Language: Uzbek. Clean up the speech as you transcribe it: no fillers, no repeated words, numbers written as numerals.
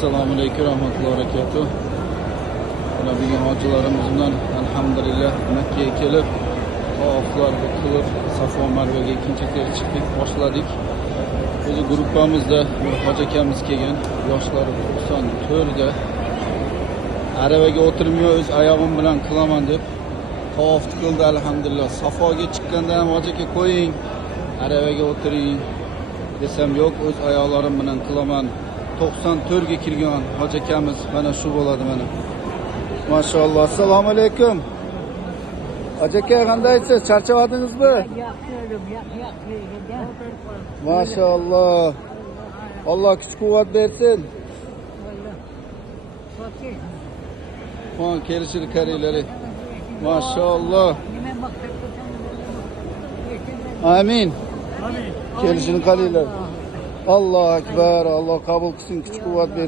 Assalomu alaykum rahmatullohi va barakatuh. Mana bugun hojilarimiz bilan alhamdulillah Makkaga kelib, tavoflar qilib, Safo Marvaga ikkinchi safar chiqdik, boshladik. O'zi guruhimizda bir hoji akamiz kelgan, yoshlari 94 da. Aravaga o'tirmay o'z oyog'im bilan qilaman deb tavof qildi alhamdulillah. Safoga chiqqanda ham hoji aka qo'ying, aravaga o'tiring desam yo'q, o'z oyoqlarim bilan qilaman. 94 ga kirgan hoji akamiz mana shu bo'ladi mana. Maşallah. Assalomu alaykum. Hoji aka, qandaysiz? Charchamadingizmi? Maşallah. Allah kuch-quvvat bersin. Xuan kelishini qaringlari. Maşallah. Amin. Kelishini qaringlar. Allohu akbar. Alloh qabul qilsin, kuch-quvvat bersin.